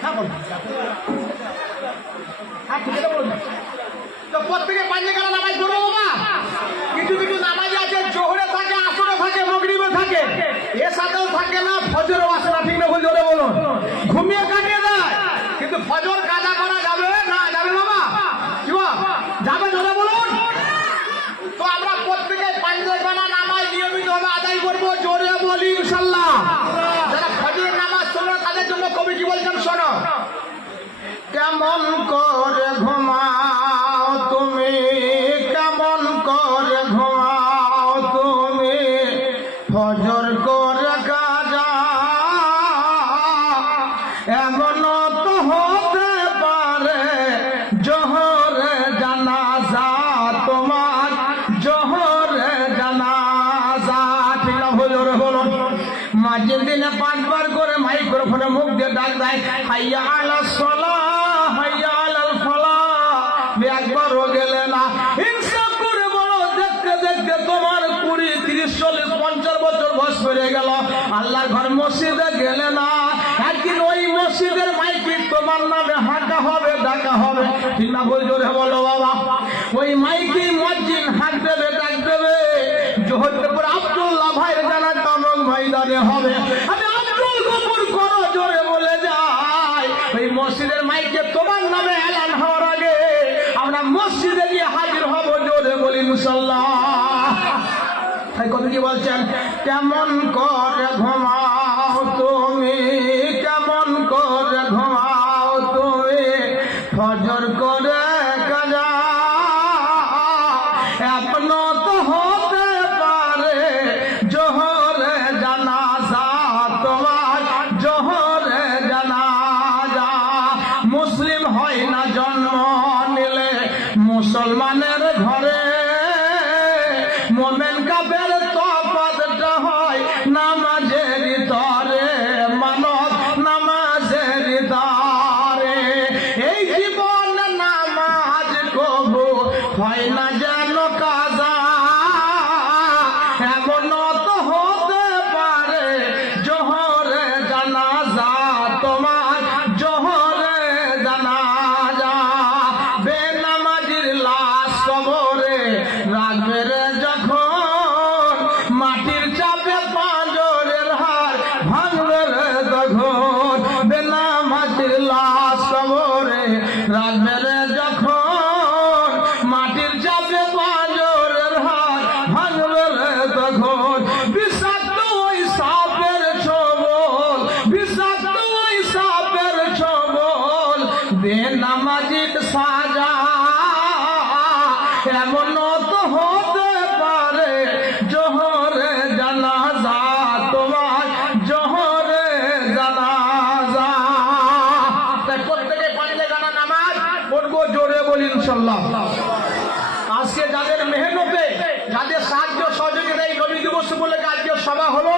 হ্যাঁ বলুন। হ্যাঁ, ঠিক আছে বলুন। তো প্রত্যেকে পাঞ্জে গেলে নামাজ পড়ব বাবা কিছু কিছু নামাজ আছে জোহরে থাকে আসরে থাকে মগরিবে থাকে এর সাথেও থাকে না ফজরও আসে না ঠিক না ভুল জোরে বলুন ঘুমিয়ে কাটিয়ে দেয় কিন্তু ফজর কাজা করা যাবে না যাবে বাবা কি বল? যাবে জোরে বলুন তো আমরা প্রত্যেকে পাঞ্জে গানা নামাজ নিয়মিতভাবে আদায় করব জোরে বলি ইনশাল্লাহ যারা ফজরের নামাজ তোমরা তাদের জন্য কবি কি বলছেন শোনো কেমন করে ঘুমাও তুমি? কেমন করে ঘুমাও তুমি? ফজর করে কাজা। এমন তো হতে পারে জোহরে জানাজা তোমার, জোহরে জানাজা। ঠিক হুজুর বলুন। মাঝের দিনে পাঁচবার করে মাইক্রোফোনে মুখ দিয়ে ডাক দেয়, হাইয়া আলা সলা একবারও গেলে না। হিংসা করে বলো, দেখতে দেখতে তোমার কুড়ি, তিরিশ, চল্লিশ, পঞ্চাশ বছর বয়স হয়ে গেল। আল্লাহ ঘর মসজিদে গেলে না। একদিন ওই মসজিদের মাইকি তোমার নামে হাঁটা হবে, ডাকা হবে। ঠিক না বল জোরে বলো বাবা। ওই মাইকি মসজিদ হাঁক দেবে ডাক দেবে। জোহরতে পরে আব্দুল্লাহ ভাইয়ের জানা কামরং ময়দানে হবে। আমি আব্দুল গফুর করো, জোরে বলে যাই ওই মসজিদের মাইকে তোমার নামে এলান হওয়ার আগে আমরা মসজিদে গিয়ে হাজির হব জোরে বলি মুসল্লাহ। তাই কবি কি বলছেন? কেমন করে ঘুমাও? মুসলমানের ঘরে মোমেন কাপের তফাতটা হয় নামাজের এমন তো হতে পারে, জহরে জানাজা তোমার, জহরে জানাজা। প্রত্যেকে পারলে জানা নামাজ পড়ব জোরে বলি ইনশাল্লাহ। আজকে যাদের মেহনতে, যাদের সাহায্য সহযোগিতা এই নবী দিবস বলে আজকে সভা হলো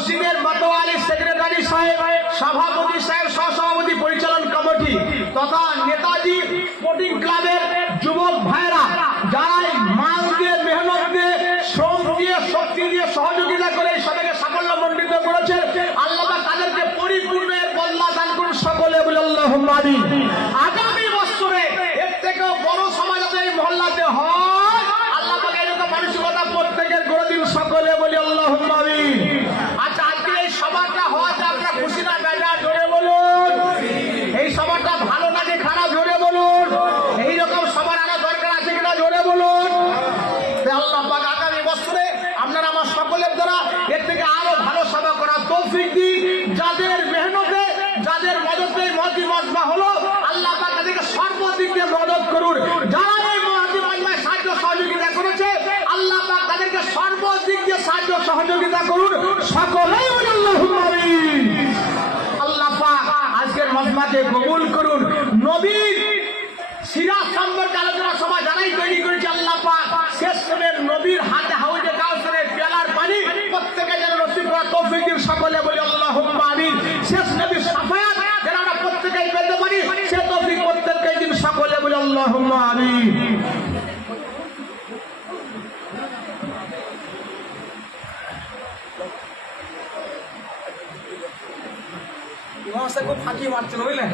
মসজিদের মাতোয়ালি সেক্রেটারি সাহেব, সভাপতি সাহেব, সহসভাপতি পরিচালন কমিটি তথা নেতাজি স্পোর্টিং ক্লাবের যুবক ভাইরা যারা মাল দিয়ে মেহনত দিয়ে, শ্রম দিয়ে, শক্তি দিয়ে সহযোগিতা করে সবাইকে সাফল্য মণ্ডিত করেছে আল্লাহ তাদেরকে পরিপূর্ণ বদলা দান করুন সকলে বলে আল্লাহ মহাতি মজমা হলো, আল্লাহ পাক তাদেরকে সর্বদিক দিয়ে মদত করুন। যারা এই মহাতি মজমায় সাহায্য সহযোগিতা করেছে, আল্লাহ পাক তাদেরকে সর্বদিক দিয়ে সাহায্য সহযোগিতা করুন। সকলেই সাহেব খুব ফাঁকি মারছিল বুঝলেন?